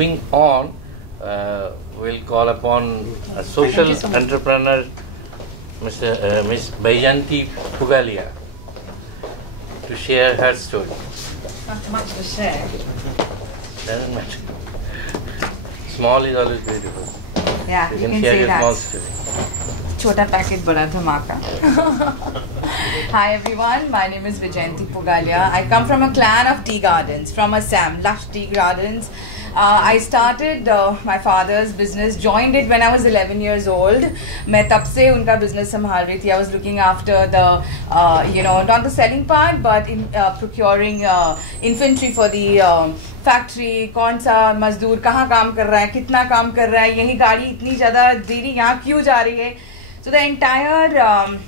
moving on, we'll call upon a social entrepreneur, Miss Baijanti Pugalia, to share her story. Not much to share. Doesn't matter. Small is always beautiful. Yeah, You you can can share say your that. small story. Chota packet, bada dhamaka. Hi everyone, my name is Vijayanti Pugalia. I come from a clan of tea gardens, from Assam, lush tea gardens. I started my father's business, joined it when I was 11 years old. मैं तब से उनका business संभाल रही थी. I was looking after the, not the selling part, but in procuring inventory for the factory, कौन सा मजदूर कहाँ काम कर रहा है, कितना काम कर रहा है, यही गाड़ी इतनी ज़्यादा देरी यहाँ क्यों जा रही है. So the entire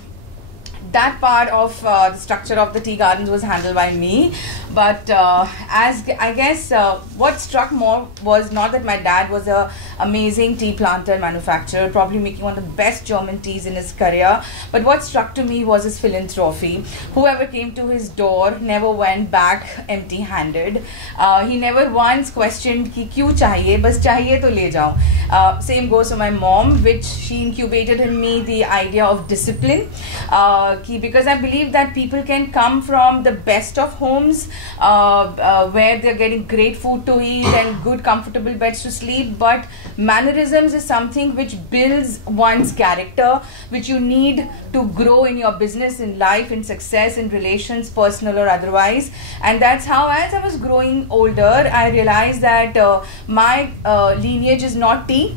that part of the structure of the tea gardens was handled by me. But as I guess what struck more was not that my dad was a amazing tea planter manufacturer, probably making one of the best German teas in his career, but what struck to me was his philanthropy. Whoever came to his door never went back empty handed. He never once questioned ki kyun chahiye, bas chahiye to le jao. Same goes to my mom, which she incubated in me the idea of discipline, because I believe that people can come from the best of homes, where they're getting great food to eat and good comfortable beds to sleep, but mannerisms is something which builds one's character, which you need to grow in your business, in life, in success, in relations, personal or otherwise. And that's how, as I was growing older, I realized that my lineage is not tea.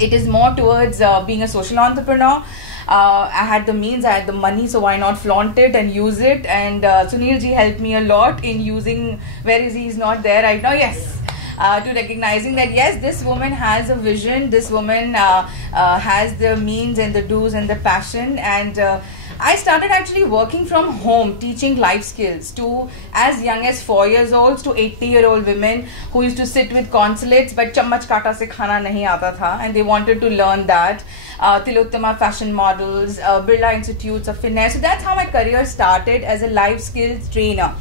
It is more towards being a social entrepreneur. I had the means, I had the money, so why not flaunt it and use it? And Sunil ji helped me a lot in using, where is he? He's not there right now. Yes. To recognizing that yes, this woman has a vision, this woman has the means and the do's and the passion. And I started actually working from home, teaching life skills to as young as 4 years old to 80-year-old women who used to sit with consulates but chammach kata se khana nahi aata tha, and they wanted to learn that. Tilottama fashion models, Birla Institutes of Finance. So that's how my career started, as a life skills trainer.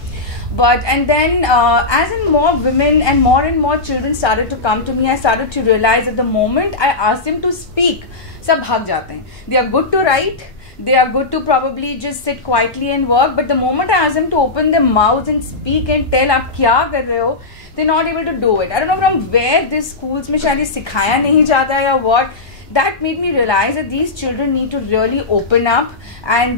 And then as in more women and more children started to come to me, I started to realize that the moment I asked them to speak, sab bhag jate hain. They are good to write, they are good to probably just sit quietly and work, but the moment I ask them to open their mouths and speak and tell aap kya kar rahe ho, they're not able to do it. I don't know from where these schools mein shayad sikhaya nahi jata hai or what. That made me realize that these children need to really open up, and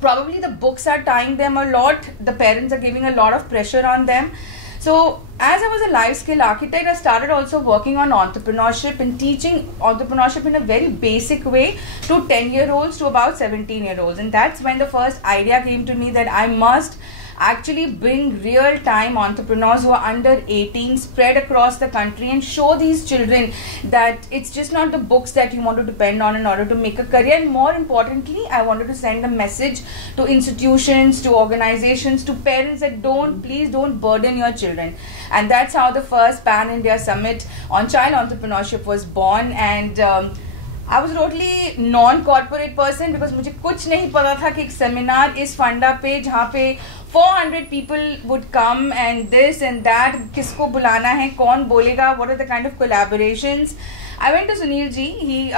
probably the books are tying them a lot. The parents are giving a lot of pressure on them. So as I was a life skill architect, I started also working on entrepreneurship and teaching entrepreneurship in a very basic way to 10-year-olds to about 17-year-olds. And that's when the first idea came to me that I must actually bring real-time entrepreneurs who are under 18 spread across the country and show these children that it's just not the books that you want to depend on in order to make a career. And more importantly, I wanted to send a message to institutions, to organizations, to parents that please don't burden your children. And that's how the first Pan-India Summit on Child Entrepreneurship was born. And I was totally non-corporate person because मुझे कुछ नहीं पता था कि एक seminar इस फंडा पे जहाँ पे 400 people would come and this and that, किसको बुलाना है, कौन बोलेगा, what are the kind of collaborations. I went to Sunil ji,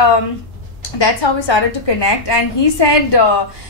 that's how we started to connect, and he said,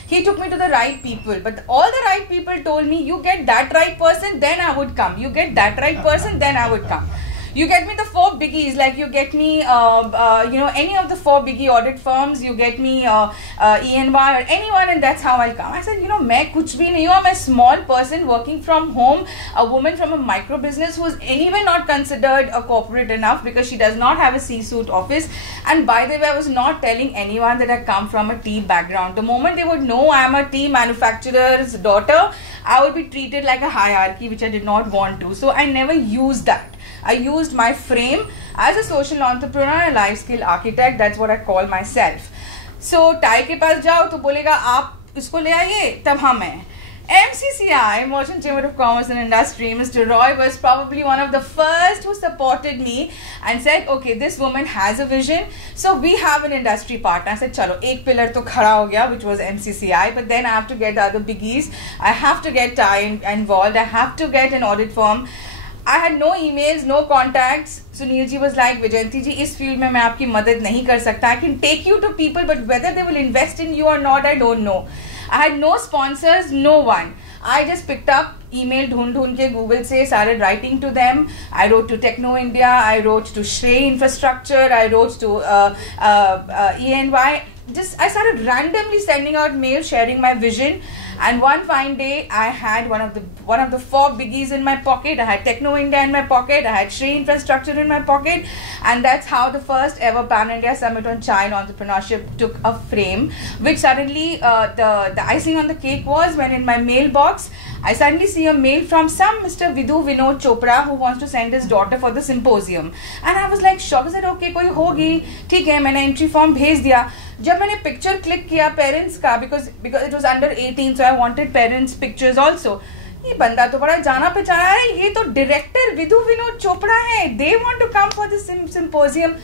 he took me to the right people, but all the right people told me, you get that right person, then I would come. You get that right person, then I would come. You get me the 4 biggies, like you get me, any of the 4 biggie audit firms, you get me E&Y or anyone, and that's how I'll come. I said, मैं कुछ भी नहीं हूँ, I'm a small person working from home, a woman from a micro business who is anyway not considered a corporate enough because she does not have a C-suite office. And by the way, I was not telling anyone that I come from a tea background. The moment they would know I am a tea manufacturer's daughter, I would be treated like a hierarchy, which I did not want to. So I never used that. I used my frame as a social entrepreneur and a life skill architect. That's what I call myself. So Tai के पास जाओ तो बोलेगा आप इसको ले आइए तब हाँ मैं. MCCI, Merchant Chamber of Commerce and Industry, Mr. Roy was probably one of the first who supported me and said, okay, this woman has a vision, so we have an industry partner. I said, chalo, ek pillar to khada ho gaya, which was MCCI, but then I have to get the other biggies. I have to get TIE involved. I have to get an audit firm. I had no emails, no contacts. Sunil ji was like, Vijayanti ji, इस field में मैं आपकी मदद नहीं कर सकता. I can take you to people, but whether they will invest in you or not, I don't know. I had no sponsors, no one. I just picked up email ढूंढ के Google से, started writing to them. I wrote to Techno India, I wrote to Shrey Infrastructure, I wrote to ENY. I started randomly sending out mail, sharing my vision. And one fine day, I had one of the 4 biggies in my pocket. I had Techno India in my pocket. I had Shrey Infrastructure in my pocket, and that's how the first ever Pan India Summit on Child Entrepreneurship took a frame. Which suddenly, the icing on the cake was when in my mailbox, I suddenly see a mail from some Mr. Vidhu Vinod Chopra who wants to send his daughter for the symposium, and I was like shocked. I said, okay, कोई होगी, ठीक है, मैंने entry form भेज दिया. जब मैंने picture click किया parents का, because it was under 18, so I wanted parents pictures also. ये बंदा तो बड़ा जाना पहचाना है, ये तो director विधु विनोद चोपड़ा है. They want to come for the symposium.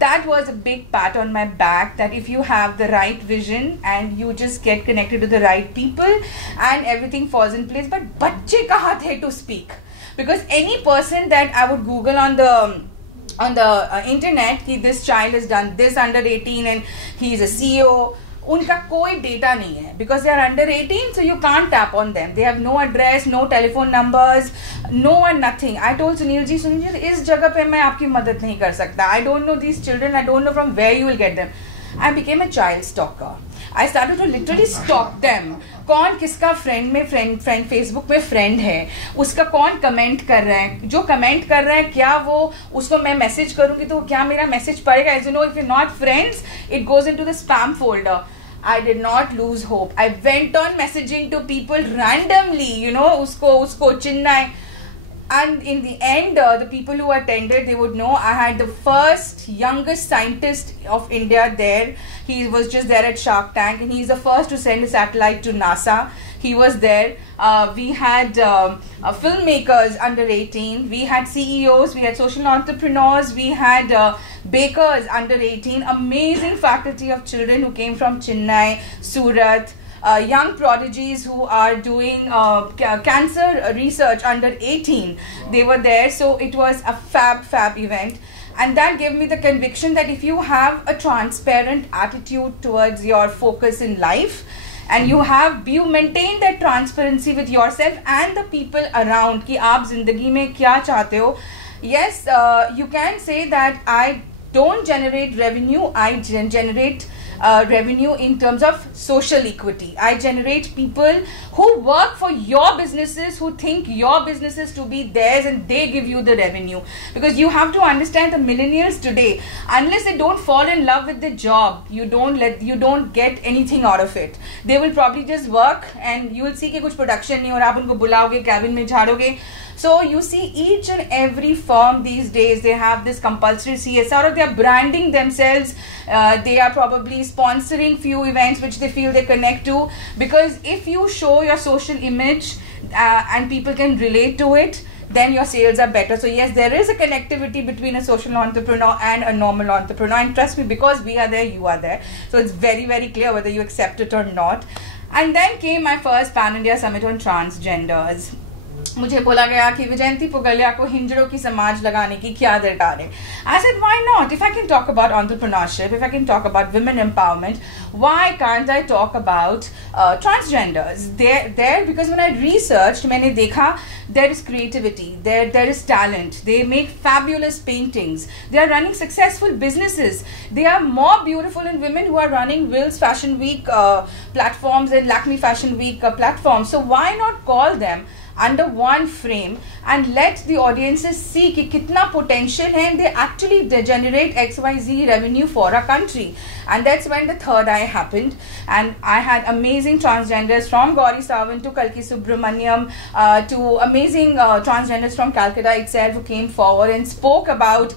That was a big pat on my back, that if you have the right vision and you just get connected to the right people and everything falls in place. But बच्चे कहाँ थे to speak? Because any person that I would Google on the internet कि this child has done this under 18 and he is a CEO, उनका कोई data नहीं है, because they are under 18, so you can't tap on them. They have no address, no telephone numbers, no one, nothing. I told Sunil ji, इस जगह पे मैं आपकी मदद नहीं कर सकता. I don't know these children, I don't know from where you will get them. I became a child stalker. I started to literally stalk them. कौन किसका फ्रेंड फेसबुक में फ्रेंड है, उसका कौन कमेंट कर रहा है, जो कमेंट कर रहा है क्या वो उसको मैं मैसेज करूंगी तो क्या मेरा मैसेज पड़ेगा. As you know, if you're not friends, it goes into the spam folder. I did not lose hope. I went on messaging to people randomly, usko chinnai. And in the end, the people who attended, they would know I had the first youngest scientist of India there. He was just there at Shark Tank, and he's the first to send a satellite to NASA. He was there. We had filmmakers under 18. We had CEOs. We had social entrepreneurs. We had bakers under 18. Amazing faculty of children who came from Chennai, Surat. Young prodigies who are doing cancer research under 18. They were there. So it was a fab event. And that gave me the conviction that if you have a transparent attitude towards your focus in life, and you maintain that transparency with yourself and the people around, कि आप जिंदगी में क्या चाहते हो. Yes, you can say that I don't generate revenue. I generate revenue in terms of social equity. I generate people who work for your businesses, who think your businesses to be theirs, and they give you the revenue. Because you have to understand the millennials today, unless they don't fall in love with the job, you don't get anything out of it. They will probably just work, and you will see कि कुछ production नहीं हो रहा, आप उनको बुलाओगे, cabin में झाड़ोगे. So you see each and every firm these days, they have this compulsory CSR, or they are branding themselves. They are probably sponsoring few events which they feel they connect to, because if you show your social image and people can relate to it, then your sales are better. So yes, there is a connectivity between a social entrepreneur and a normal entrepreneur, and trust me, because we are there, you are there. So it's very, very clear whether you accept it or not. And then came my first Pan India Summit on Transgenders. मुझे बोला गया कि विजयंती पुगलिया को हिंजड़ों की समाज लगाने की क्या दरकार है. I said, why not? If I can talk about entrepreneurship, if I can talk about women empowerment, why can't I talk about transgenders? There, because when I researched, मैंने देखा there is creativity, there is talent. They make fabulous paintings. They are running successful businesses. They are more beautiful in women who are running Will's Fashion Week platforms and Lakme Fashion Week platforms. So why not call them under one frame and let the audiences see कि कितना potential है, and they actually generate XYZ revenue for our country. And that's when the third eye happened, and I had amazing transgenders from Gauri Sawant to Kalki Subramaniam to amazing transgenders from Calcutta itself who came forward and spoke about.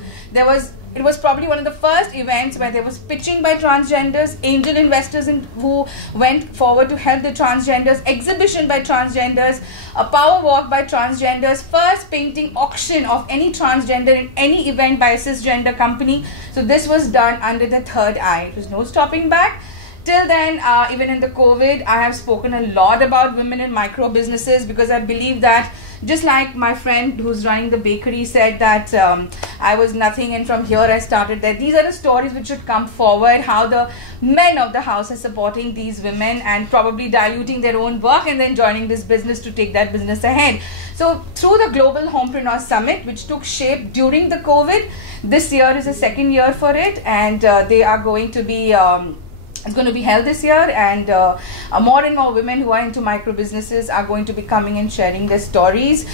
It was probably one of the first events where there was pitching by transgenders, angel investors who went forward to help the transgenders, exhibition by transgenders, a power walk by transgenders, first painting auction of any transgender in any event by a cisgender company. So this was done under the third eye. It was no stopping back. Till then, even in the COVID, I have spoken a lot about women in micro businesses, because I believe that just like my friend who's running the bakery said that I was nothing and from here I started there. These are the stories which should come forward, how the men of the house are supporting these women and probably diluting their own work and then joining this business to take that business ahead. So through the Global Homepreneur Summit, which took shape during the COVID, this year is the second year for it, and they are going to be it's going to be held this year, and more and more women who are into micro businesses are going to be coming and sharing their stories.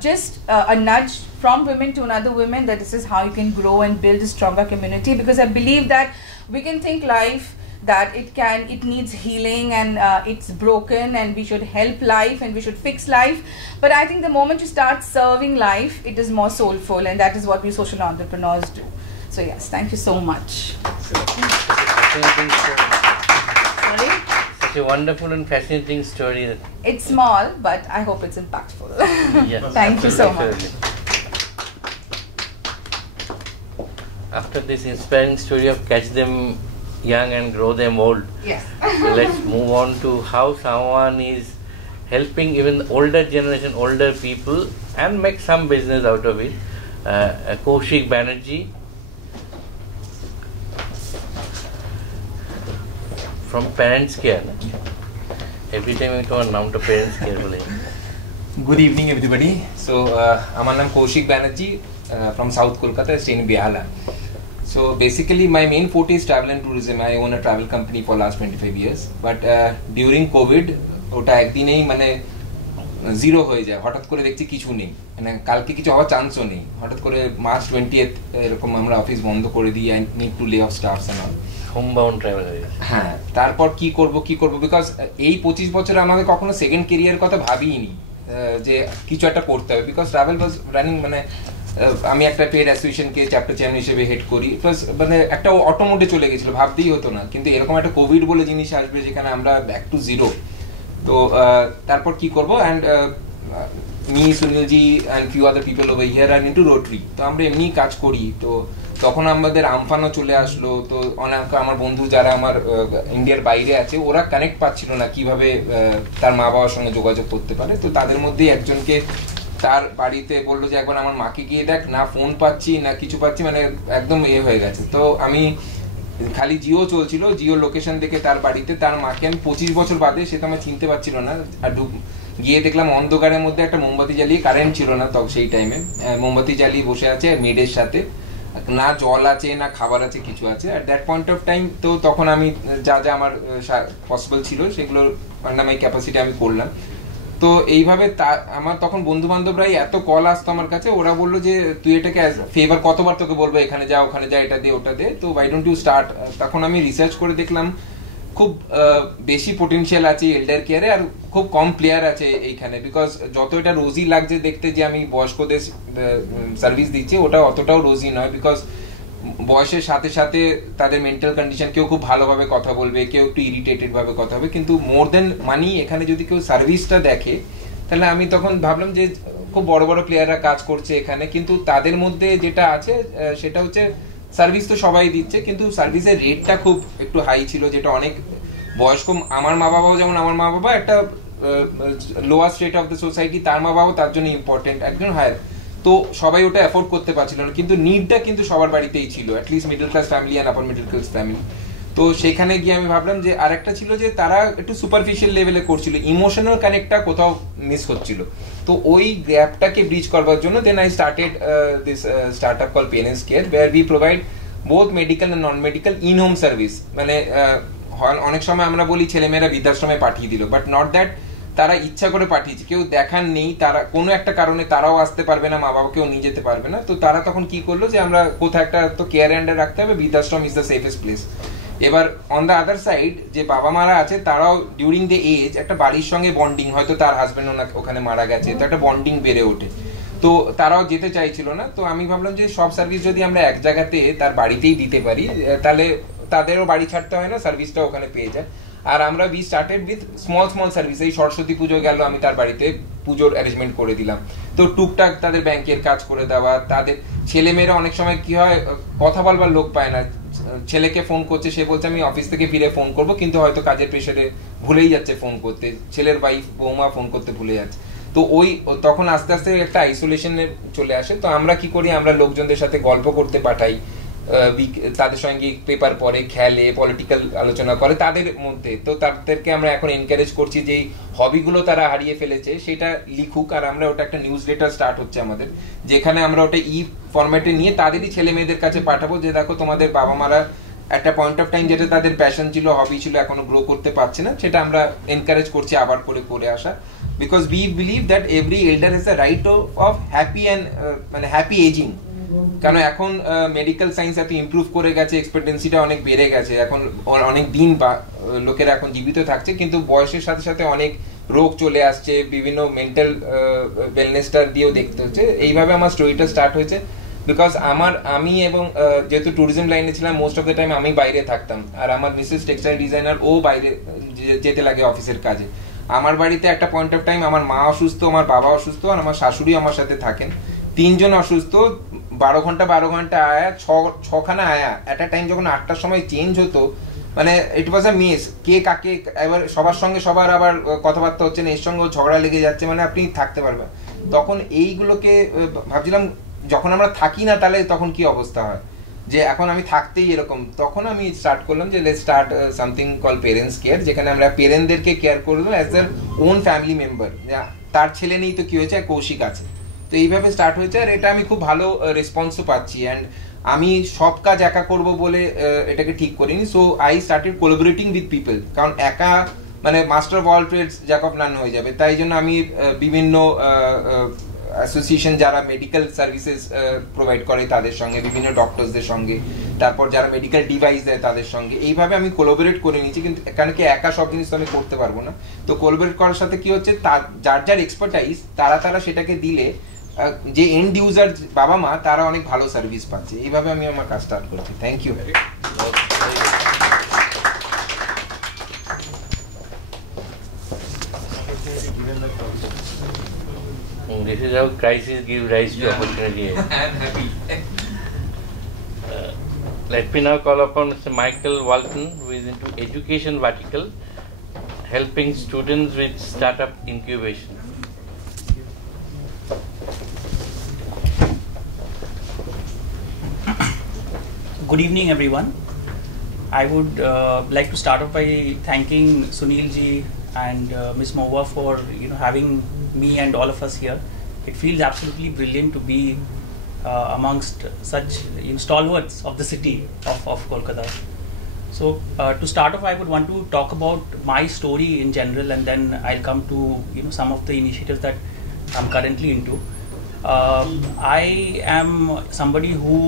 Just a nudge from women to another women that this is how you can grow and build a stronger community, because I believe that we can think life that it needs healing and it's broken and we should help life and we should fix life, but I think the moment you start serving life, it is more soulful, and that is what we social entrepreneurs do. So yes, thank you so much. Sorry? Such a wonderful and fascinating story. It's small, but I hope it's impactful. Yes, thank you so much. After this inspiring story of catch them young and grow them old, yes. So let's move on to how someone is helping even the older generation, older people, and make some business out of it. Kaushik Banerjee from Parents Care. Every time we talk about Parents Care. Good evening, everybody. So, my name is Kaushik Banerjee from South Kolkata, staying in Bihala. So, basically, my main forte is travel and tourism. I own a travel company for last 25 years. But during COVID, ওটা একদিনেই মানে zero হয়ে যায়, হঠাৎ করে দেখছি কিছু নেই, মানে কালকে কিছু হওয়ার চান্সও নেই, হঠাৎ করে মার্চ 20th এরকম আমরা অফিস বন্ধ করে দিই, I need to lay off staffs and all, homebound travel হয়ে গেছে। হ্যাঁ, তারপর কি করব বিকজ এই 25 বছরে আমাদের কখনো সেকেন্ড ক্যারিয়ার কথা ভাবিনি যে কিছু একটা করতে হবে, বিকজ ট্রাভেল ওয়াজ রানিং, মানে আমি একটা পেড অ্যাসোসিয়েশনকে চ্যাপ্টার চেয়ারম্যান হিসেবে হেড করি, প্লাস মানে একটা অটোমোটে চলে গেছিল, ভাবতেই হতো না, কিন্তু এরকম একটা কোভিড বলে জিনিস আসবে যেখানে আমরা ব্যাক টু জিরো। তো তারপর কি করব, and me Sunilji and few other people over here are into Rotary, তো আমরা এমনি কাজ করি। তো তখন আমাদের আমফানও চলে আসলো, তো অনেক আমার বন্ধু যারা আমার ইন্ডিয়ার বাইরে আছে ওরা কানেক্ট পাচ্ছিল না কিভাবে তার মা বাবার সঙ্গে যোগাযোগ করতে পারে। তো তাদের মধ্যে একজনকে তার বাড়িতে বললো যে একবার আমার মাকে গিয়ে দেখ, না ফোন পাচ্ছি না কিছু পাচ্ছি, মানে একদম হয়ে গেছে। তো আমি খালি জিও চলছিল, জিও লোকেশন দেখে তার বাড়িতে তার মাকে আমি 25 বছর বাদে, সে তো আমার চিনতে পারছিল না, আর গিয়ে দেখলাম অন্ধকারের মধ্যে একটা মোমবাতি জ্বালিয়ে, কারেন্ট ছিল না তখন সেই টাইমে, মোমবাতি জ্বালিয়ে বসে আছে মেয়েদের সাথে, না জল আছে না খাবার আছে কিছু আছে at that point of time. তো তখন আমি যা যা আমার পসিবল ছিল সেগুলোর আন্ডার মাই ক্যাপাসিটি আমি করলাম। তো এইভাবে আমার তখন বন্ধু বান্ধবরাই এত কল আসতো আমার কাছে, ওরা বললো যে তুই এটাকে ফেভার কতবার তোকে বলবো এখানে যা ওখানে যা, এটা দে ওটা দে, তো ওয়াই ডোন্ট ইউ স্টার্ট। তখন আমি রিসার্চ করে দেখলাম খুব বেশি পোটেনশিয়াল আছে এল্ডার কেয়ারে, আর খুব কম প্লেয়ার আছে এইখানে, বিকজ যত এটা রোজি লাগছে দেখতে যে আমি বয়স্কদের সার্ভিস দিচ্ছি, ওটা অতটাও রোজি নয়, বিকজ বয়সের সাথে সাথে তাদের মেন্টাল কন্ডিশন, কেউ খুব ভালোভাবে কথা বলবে, কেউ একটু ইরিটেটেড ভাবে কথা হবে, কিন্তু মোর দেন মানি এখানে যদি কেউ সার্ভিসটা দেখে, তাহলে আমি তখন ভাবলাম যে খুব বড় বড় প্লেয়াররা কাজ করছে এখানে, কিন্তু তাদের মধ্যে যেটা আছে সেটা হচ্ছে সার্ভিস তো সবাই দিচ্ছে, কিন্তু সার্ভিসের রেটটা খুব একটু হাই ছিল, যেটা অনেক বয়স্ক, আমার মা বাবাও যেমন, আমার মা বাবা একটা lower state of the society, তার মা বাবাও তার জন্য ইম্পর্টেন্ট, একজন হায়ার, তো সবাই ওটা অ্যাফোর্ড করতে পারছিল না, কিন্তু নিডটা কিন্তু সবার বাড়িতেই ছিল, at least middle class family and upper middle class family. তো সেখানে গিয়ে আমি ভাবলাম যে আরেকটা ছিল যে তারা একটু সুপারফিশিয়াল লেভেলে করছিল, ইমোশনাল কানেক্টটা কোথাও মিস হচ্ছিল, তো ওই গ্যাপটাকে ব্রিজ করবার জন্য then I started this startup call parents care, where we provide both medical and non medical in home service. মানে অনেক সময় আমরা বলি ছেলেমেয়েরা বৃদ্ধাশ্রমে পাঠিয়ে দিল, বাট নট দ্যাট তারা ইচ্ছা করে পাঠিয়েছে, কেউ দেখার নেই, তারা কোনো একটা কারণে তারাও আসতে পারবে না, মা বাবাকেও নিয়ে যেতে পারবে না, তো তারা তখন কি করলো যে আমরা কোথাও একটা তো কেয়ার আন্ডার রাখতে হবে, বৃদ্ধাশ্রম ইজ দ্য সেফেস্ট প্লেস। এবার অন দ্য আদার সাইড যে বাবা মারা আছে তারাও ডিউরিং দ্য এজ একটা বাড়ির সঙ্গে বন্ডিং, হয়তো তার হাজবেন্ড ওখানে মারা গেছে, তো একটা বন্ডিং বেড়ে ওঠে, তো তারাও যেতে চাইছিল না। তো আমি ভাবলাম যে সব সার্ভিস যদি আমরা এক জায়গাতে তার বাড়িতেই দিতে পারি, তাহলে তাদেরও বাড়ি ছাড়তে হয় না, সার্ভিসটা ওখানে পেয়ে যায়। আর আমরা we started with small small service, এই সরস্বতী পুজো গেল আমি তার বাড়িতে পুজোর অ্যারেঞ্জমেন্ট করে দিলাম, তো টুকটাক তাদের ব্যাংকের কাজ করে দেওয়া, তাদের ছেলেমেয়েরা অনেক সময় কি হয় কথা বলবার লোক পায় না, ছেলেকে ফোন করছে, সে বলছে আমি অফিস থেকে ফিরে ফোন করবো, কিন্তু হয়তো কাজের প্রেশারে ভুলেই যাচ্ছে ফোন করতে, ছেলের ওয়াইফ বৌমা ফোন করতে ভুলে যাচ্ছে, তো ওই তখন আস্তে আস্তে একটা আইসোলেশনে চলে আসে। তো আমরা কি করি, আমরা লোকজনদের সাথে গল্প করতে পাঠাই, তাদের সঙ্গে পেপার পড়ে, খেলে, পলিটিক্যাল আলোচনা করে তাদের মধ্যে। তো তাদেরকে আমরা এখন এনকারেজ করছি যে এই হবিগুলো তারা হারিয়ে ফেলেছে সেটা লিখুক, আর আমরা ওটা একটা নিউজ লেটার স্টার্ট হচ্ছে আমাদের, যেখানে আমরা ওটা ফরম্যাটে নিয়ে তাদেরই ছেলে মেয়েদের কাছে পাঠাবো যে দেখো তোমাদের বাবা মারা একটা পয়েন্ট অফ টাইম যেটা তাদের প্যাশন ছিল, হবি ছিল, এখনো গ্রো করতে পারছে না, সেটা আমরা এনকারেজ করছি আবার করে আসা। Because we believe that every এল্ডার has the right of happy and মানে হ্যাপি এজিং। কারণ এখন মেডিকেল সায়েন্স এত ইমপ্রুভ করে গেছে, এক্সপেক্টেন্সিটা অনেক বেড়ে গেছে, এখন অনেক দিন লোকেরা এখন জীবিত থাকছে, কিন্তু বয়সের সাথে সাথে অনেক রোগ চলে আসছে, বিভিন্ন মেন্টাল ওয়েলনেসটা দিয়েও দেখতে হচ্ছে। এইভাবে আমার স্টোরিটা স্টার্ট হয়েছে। বিকজ আমি এবং যেহেতু ট্যুরিজম লাইনে ছিলাম, মোস্ট অফ দ্য টাইম আমি বাইরে থাকতাম, আর আমার মিসেস টেক্সটাইল ডিজাইনার, ও বাইরে যেতে লাগে অফিসের কাজে। আমার বাড়িতে একটা পয়েন্ট অফ টাইম আমার মা অসুস্থ, আমার বাবা অসুস্থ, আর আমার শাশুড়ি আমার সাথে থাকেন, তিনজন অসুস্থ। 12 ঘন্টা আয়া, ছখানা আয়া এট আ টাইম। যখন 8টার সময় চেঞ্জ হতো, মানে ইট ওয়াজ আ মেস, কে কাকে, এবার সবার সঙ্গে সবার আবার কথাবার্তা হচ্ছে না, এর সঙ্গেও ঝগড়া লেগে যাচ্ছে, মানে আপনি থাকতে পারবেন। তখন এইগুলোকে ভাবছিলাম যখন আমরা থাকি না তাহলে তখন কি অবস্থা হয়, যে এখন আমি থাকতেই এরকম। তখন আমি স্টার্ট করলাম যে let's start something call parents care, যেখানে আমরা পেরেন্টদেরকে কেয়ার করবো as their own family member. তার ছেলে নেই তো কি হয়েছে, কৌশিক আছে। তো এইভাবে স্টার্ট হয়েছে, আর এটা আমি খুব ভালো রেসপন্সও পাচ্ছি। অ্যান্ড আমি সব কাজ একা করব বলে এটাকে ঠিক করিনি। So I started collaborating with people, কারণ একা মানে master of all trades jack of none হয়ে যাবে। তাই জন্য আমি বিভিন্ন অ্যাসোসিয়েশন যারা মেডিকেল সার্ভিসেস প্রোভাইড করে তাদের সঙ্গে, বিভিন্ন ডক্টরসদের সঙ্গে, তারপর যারা মেডিকেল ডিভাইস দেয় তাদের সঙ্গে, এইভাবে আমি কোলাবোরেট করে নিয়েছি। কিন্তু এখানে কি একা সব জিনিস আমি করতে পারবো না। তো কোলাবোরেট করার সাথে কি হচ্ছে, যার যার এক্সপার্টাইজ তারা সেটাকে দিলে যে এন্ড ইউজার বাবা মা তারা অনেক ভালো সার্ভিস পাচ্ছে। এইভাবে আমি আমার কাজ স্টার্ট করছি। Thank you. This is how crisis give rise to opportunity. I'm happy. Let me now call upon Mr. Michael Walton, who is into education vertical, helping students with startup incubation. Good evening, everyone. I would like to start off by thanking Sunil ji and Ms. Mowa for having me and all of us here. It feels absolutely brilliant to be amongst such stalwarts of the city of Kolkata. So to start off, I would want to talk about my story in general, and then I'll come to some of the initiatives that I'm currently into. I am somebody who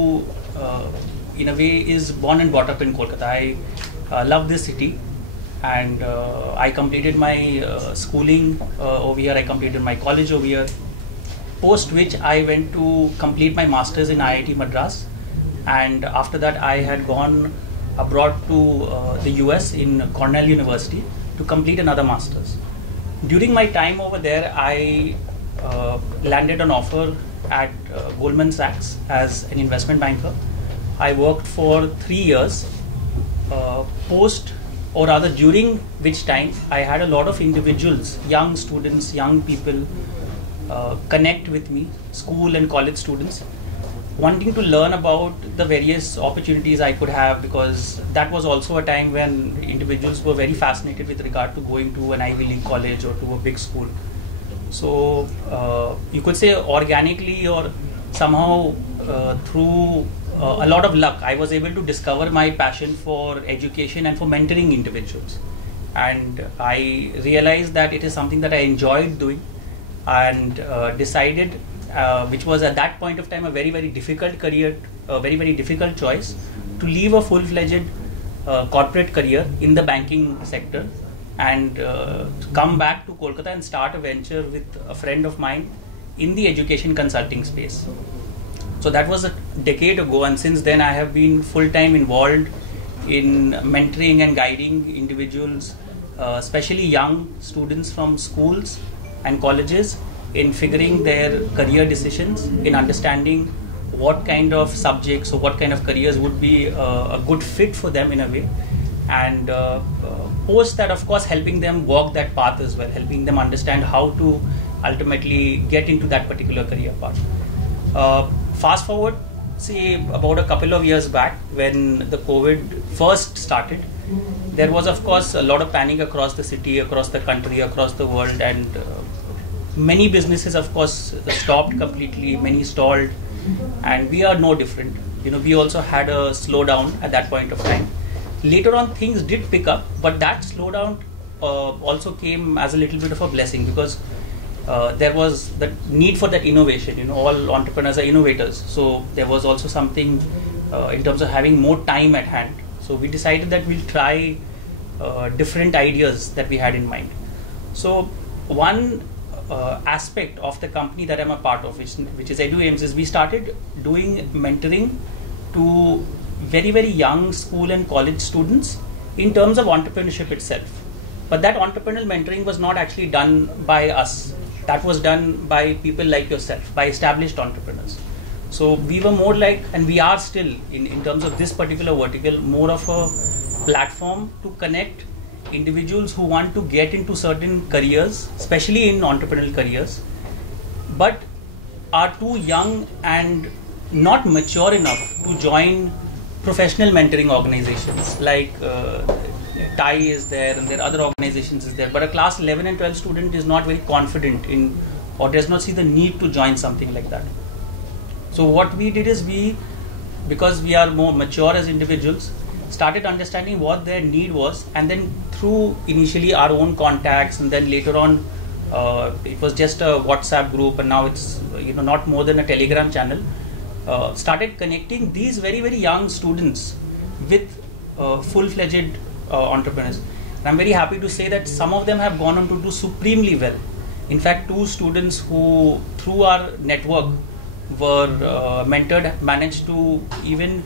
in a way is born and brought up in Kolkata. I love this city, and I completed my schooling over here. I completed my college over here, post which I went to complete my masters in IIT Madras, and after that I had gone abroad to the US in Cornell University to complete another masters. During my time over there, I landed an offer at Goldman Sachs as an investment banker. I worked for 3 years, post or rather during which time I had a lot of individuals, young students, young people connect with me, school and college students, wanting to learn about the various opportunities I could have, because that was also a time when individuals were very fascinated with regard to going to an Ivy League college or to a big school. So you could say organically or somehow through a lot of luck, I was able to discover my passion for education and for mentoring individuals, and I realized that it is something that I enjoyed doing, and decided, which was at that point of time a very, very difficult career, a very, very difficult choice, to leave a full-fledged corporate career in the banking sector and come back to Kolkata and start a venture with a friend of mine in the education consulting space. So that was a decade ago, and since then I have been full-time involved in mentoring and guiding individuals, especially young students from schools and colleges, in figuring their career decisions, in understanding what kind of subjects or what kind of careers would be a good fit for them in a way, and post that, of course, helping them walk that path as well, helping them understand how to ultimately get into that particular career path. Fast forward, say about a couple of years back when the COVID first started, there was of course a lot of panic across the city, across the country, across the world, and many businesses of course stopped completely, many stalled, and we are no different. We also had a slowdown at that point of time. Later on things did pick up, but that slowdown also came as a little bit of a blessing, because there was the need for that innovation. All entrepreneurs are innovators, so there was also something in terms of having more time at hand. So we decided that we'll try different ideas that we had in mind. So one aspect of the company that I'm a part of, which is EduAIMS, is we started doing mentoring to very, very young school and college students in terms of entrepreneurship itself. But that entrepreneurial mentoring was not actually done by us. That was done by people like yourself, by established entrepreneurs. So we were more like, and we are still in terms of this particular vertical, more of a platform to connect individuals who want to get into certain careers, especially in entrepreneurial careers, but are too young and not mature enough to join professional mentoring organizations like TIE is there, and there are other organizations is there, but a class 11 and 12 student is not very confident in, or does not see the need to join something like that. So what we did is, because we are more mature as individuals, started understanding what their need was, and then through initially our own contacts, and then later on it was just a WhatsApp group, and now it's not more than a Telegram channel, started connecting these very, very young students with full-fledged entrepreneurs. And I'm very happy to say that some of them have gone on to do supremely well. In fact, 2 students who through our network were mentored managed to even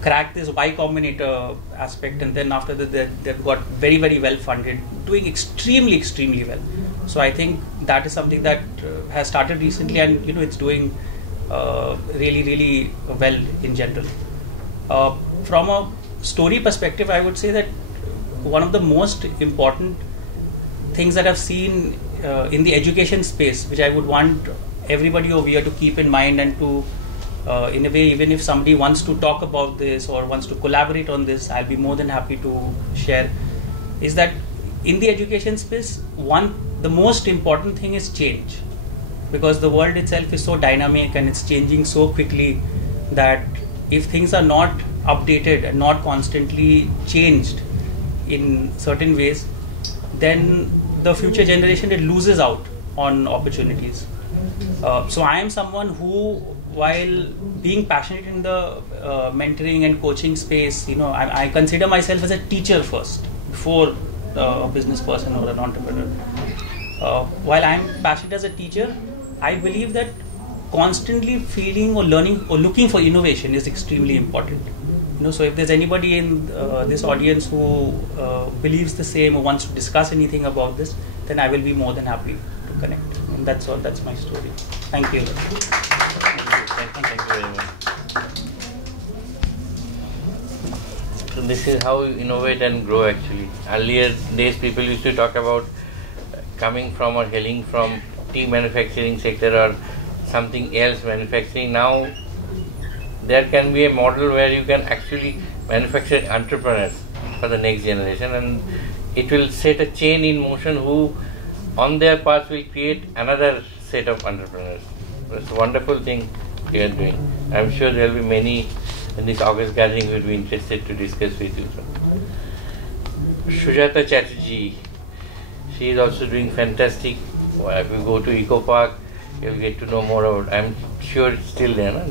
crack this Y Combinator aspect, and then after that they've got very, very well funded, doing extremely well. So I think that is something that has started recently, and it's doing really, really well in general. From a story perspective, I would say that one of the most important things that I've seen in the education space, which I would want everybody over here to keep in mind, and to in a way, even if somebody wants to talk about this or wants to collaborate on this, I'll be more than happy to share, is that in the education space, the most important thing is change, because the world itself is so dynamic and it's changing so quickly that if things are not updated and not constantly changed in certain ways, then the future generation, it loses out on opportunities. So I am someone who, while being passionate in the mentoring and coaching space, I consider myself as a teacher first before a business person or an entrepreneur. While I am passionate as a teacher, I believe that constantly feeling or learning or looking for innovation is extremely important. So if there's anybody in this audience who believes the same or wants to discuss anything about this, then I will be more than happy to connect. And that's all. That's my story. Thank you. Thank you very much. So this is how you innovate and grow actually. Earlier days people used to talk about coming from or hailing from tea manufacturing sector or something else manufacturing. Now there can be a model where you can actually manufacture entrepreneurs for the next generation, and it will set a chain in motion who on their path will create another set of entrepreneurs. It's a wonderful thing you are doing. I'm sure there will be many in this August gathering who will be interested to discuss with you. Sujata Chatterjee, she is also doing fantastic. If you go to Eco Park, you'll get to know more about. I'm sure it's still there, no?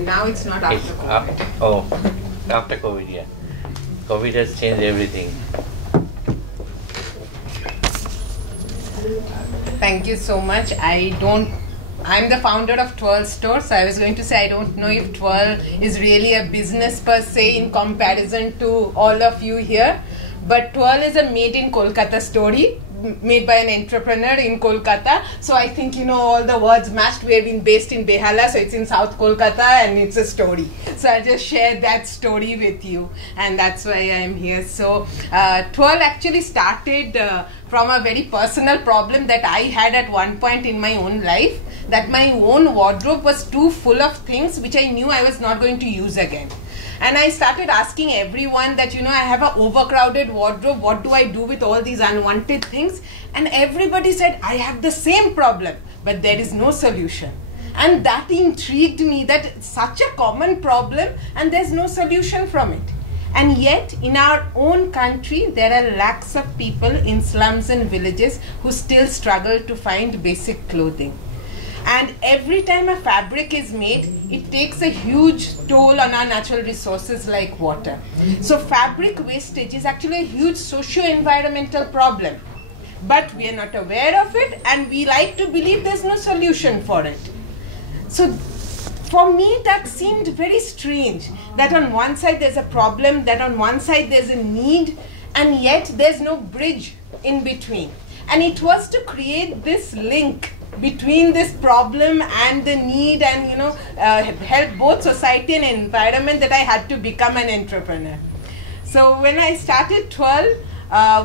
Now it's not after COVID. After COVID, yeah. COVID has changed everything. Thank you so much. I'm the founder of Twirl Store, so I was going to say I don't know if Twirl is really a business per se in comparison to all of you here, but Twirl is a made in Kolkata story. made by an entrepreneur in Kolkata. So I think, all the words matched. We have been based in Behala, so it's in South Kolkata, and it's a story. So I'll just share that story with you, and that's why I am here. So Twirl actually started from a very personal problem that I had at one point in my own life, that my own wardrobe was too full of things which I knew I was not going to use again. And I started asking everyone that, I have an overcrowded wardrobe, what do I do with all these unwanted things? And everybody said, I have the same problem, but there is no solution. And that intrigued me, that it's such a common problem and there's no solution from it. And yet, in our own country, there are lakhs of people in slums and villages who still struggle to find basic clothing. And every time a fabric is made, it takes a huge toll on our natural resources like water. So fabric wastage is actually a huge socio-environmental problem. But we are not aware of it, and we like to believe there's no solution for it. So for me, that seemed very strange, that on one side there's a problem, that on one side there's a need, and yet there's no bridge in between. And it was to create this link between this problem and the need, and help both society and environment, that I had to become an entrepreneur. So when I started Twirl,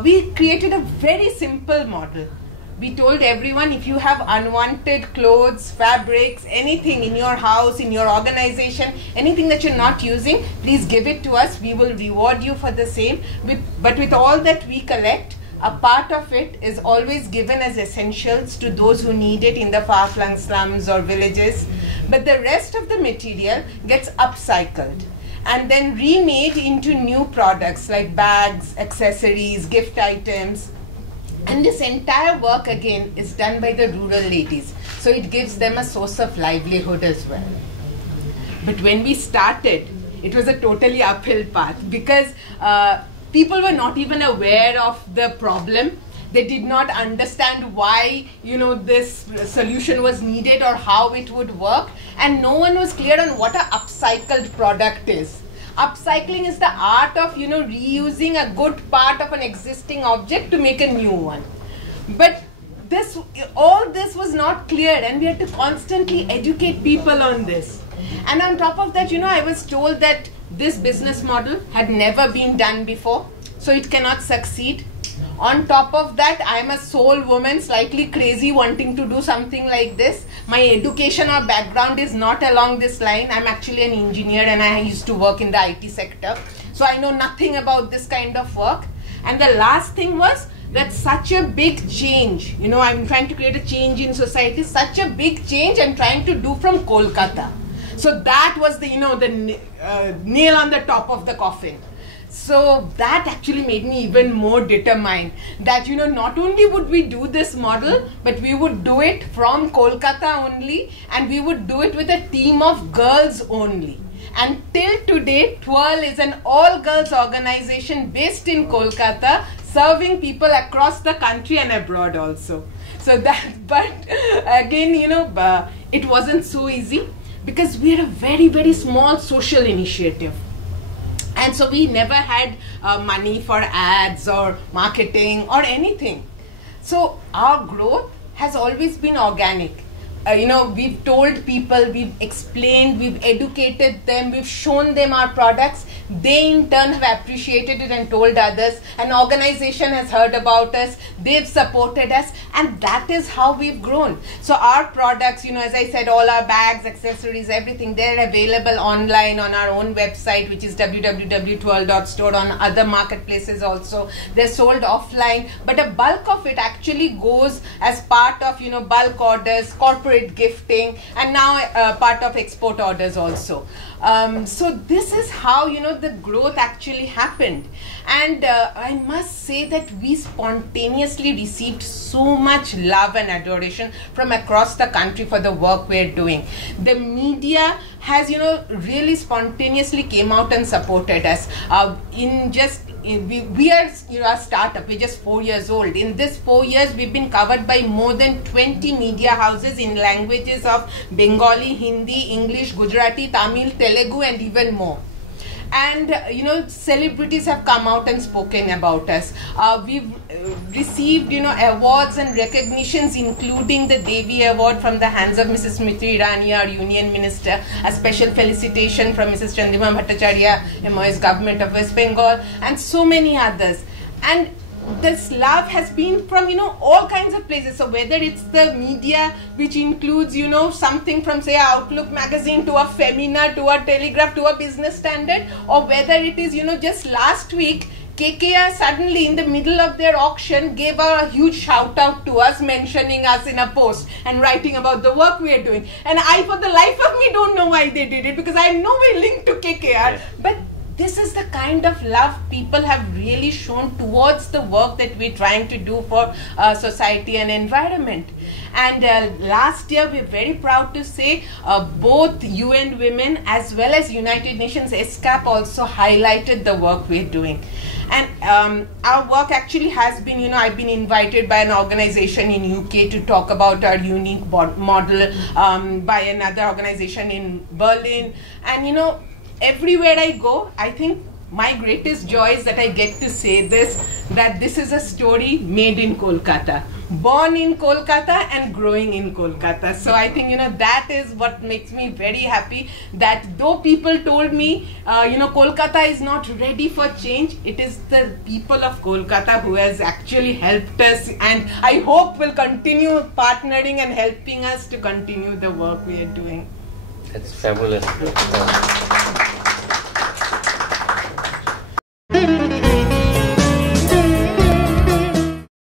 we created a very simple model. We told everyone, if you have unwanted clothes, fabrics, anything in your house, in your organization, anything that you're not using, please give it to us. We will reward you for the same. But with all that we collect, a part of it is always given as essentials to those who need it in the far-flung slums or villages. But the rest of the material gets upcycled and then remade into new products like bags, accessories, gift items. And this entire work again is done by the rural ladies. So it gives them a source of livelihood as well. But when we started, it was a totally uphill path, because people were not even aware of the problem. They did not understand why, this solution was needed or how it would work. And no one was clear on what an upcycled product is. Upcycling is the art of, reusing a good part of an existing object to make a new one. But all this was not clear, and we had to constantly educate people on this. And on top of that, I was told that this business model had never been done before, so it cannot succeed. On top of that, I'm a sole woman, slightly crazy, wanting to do something like this. My education or background is not along this line. I'm actually an engineer, and I used to work in the IT sector. So I know nothing about this kind of work. And the last thing was that such a big change, I'm trying to create a change in society, such a big change I'm trying to do from Kolkata. So that was the, nail on the top of the coffin. So that actually made me even more determined that, not only would we do this model, but we would do it from Kolkata only, and we would do it with a team of girls only. And till today, Twirl is an all-girls organization based in Kolkata, serving people across the country and abroad also. So but again, it wasn't so easy, because we are a very, very small social initiative. And so we never had money for ads or marketing or anything. So our growth has always been organic. We've told people, we've explained, we've educated them, we've shown them our products. They in turn have appreciated it and told others. An organization has heard about us, they've supported us, and that is how we've grown. So our products, as I said, all our bags, accessories, everything, they're available online on our own website, which is www.twirl.store, on other marketplaces also. They're sold offline, but a bulk of it actually goes as part of, bulk orders, corporate gifting, and now part of export orders also. So this is how, the growth actually happened. And I must say that we spontaneously received so much love and adoration from across the country for the work we're doing. The media has, really spontaneously came out and supported us. We are a startup. We're just 4 years old. In this 4 years, we've been covered by more than 20 media houses in languages of Bengali, Hindi, English, Gujarati, Tamil, Telugu, and even more. and celebrities have come out and spoken about us. We've received awards and recognitions, including the Devi Award from the hands of Mrs. Smriti Irani, our Union Minister, a special felicitation from Mrs. Chandrima Bhattacharya, MOS Government of West Bengal, and so many others. And this love has been from all kinds of places. So whether it's the media, which includes something from say Outlook magazine to a Femina to a Telegraph to a Business Standard, or whether it is just last week KKR suddenly in the middle of their auction gave a huge shout out to us, mentioning us in a post and writing about the work we are doing. And I, for the life of me, don't know why they did it, because I am no way linked to KKR. But this is the kind of love people have really shown towards the work that we're trying to do for society and environment. And last year, we're very proud to say both UN Women as well as United Nations ESCAP also highlighted the work we're doing. And our work actually has been, I've been invited by an organization in UK to talk about our unique model, by another organization in Berlin. And everywhere I go, I think my greatest joy is that I get to say this, that this is a story made in Kolkata, born in Kolkata and growing in Kolkata. So I think, that is what makes me very happy, that though people told me, Kolkata is not ready for change, it is the people of Kolkata who has actually helped us, and I hope will continue partnering and helping us to continue the work we are doing. That's fabulous.